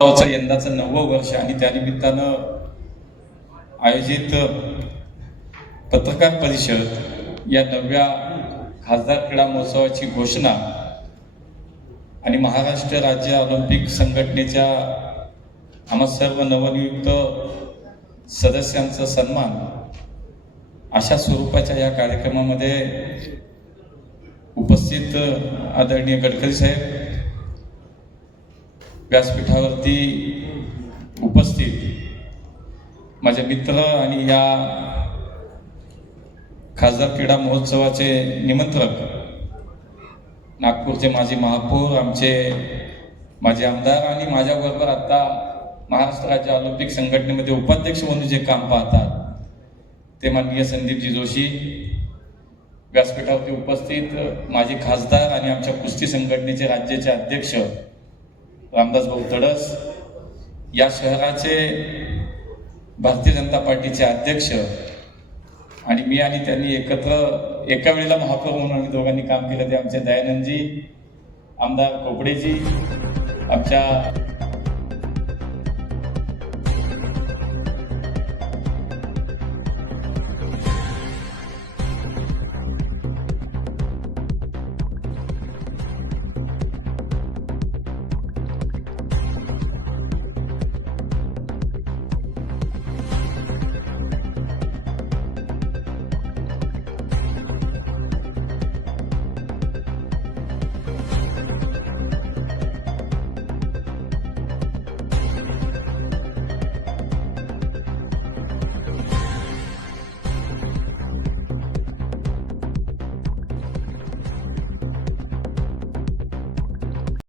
यंदाचं 9वं वर्ष आणि त्यानिमित्तानं आयोजित पत्रकार परिषद या 9व्या खासदार क्रीडा महोत्सवाची घोषणा आणि महाराष्ट्र राज्य ऑलिम्पिक संघटनेच्या आम्हा सर्व नवनियुक्त सदस्यांचा सन्मान अशा स्वरूपाच्या या कार्यक्रमामध्ये उपस्थित आदरणीय गडकरी साहेब, व्यासपीठावरती उपस्थित माझे मित्र आणि या खासदार क्रीडा महोत्सवाचे निमंत्रक, नागपूरचे माजी महापौर, आमचे माजी आमदार आणि माझ्याबरोबर आता महाराष्ट्र राज्य ऑलिम्पिक संघटनेमध्ये उपाध्यक्ष म्हणून जे काम पाहतात ते माननीय संदीपजी जोशी, व्यासपीठावरती उपस्थित माजी खासदार आणि आमच्या कुस्ती संघटनेचे राज्याचे अध्यक्ष रामदास भाऊ तडस, या शहराचे भारतीय जनता पार्टीचे अध्यक्ष आणि मी आणि त्यांनी एकत्र एका वेळेला महापौर म्हणून आम्ही दोघांनी काम केलं ते आमचे दयानंदजी, आमदार खोपडेजी, आमच्या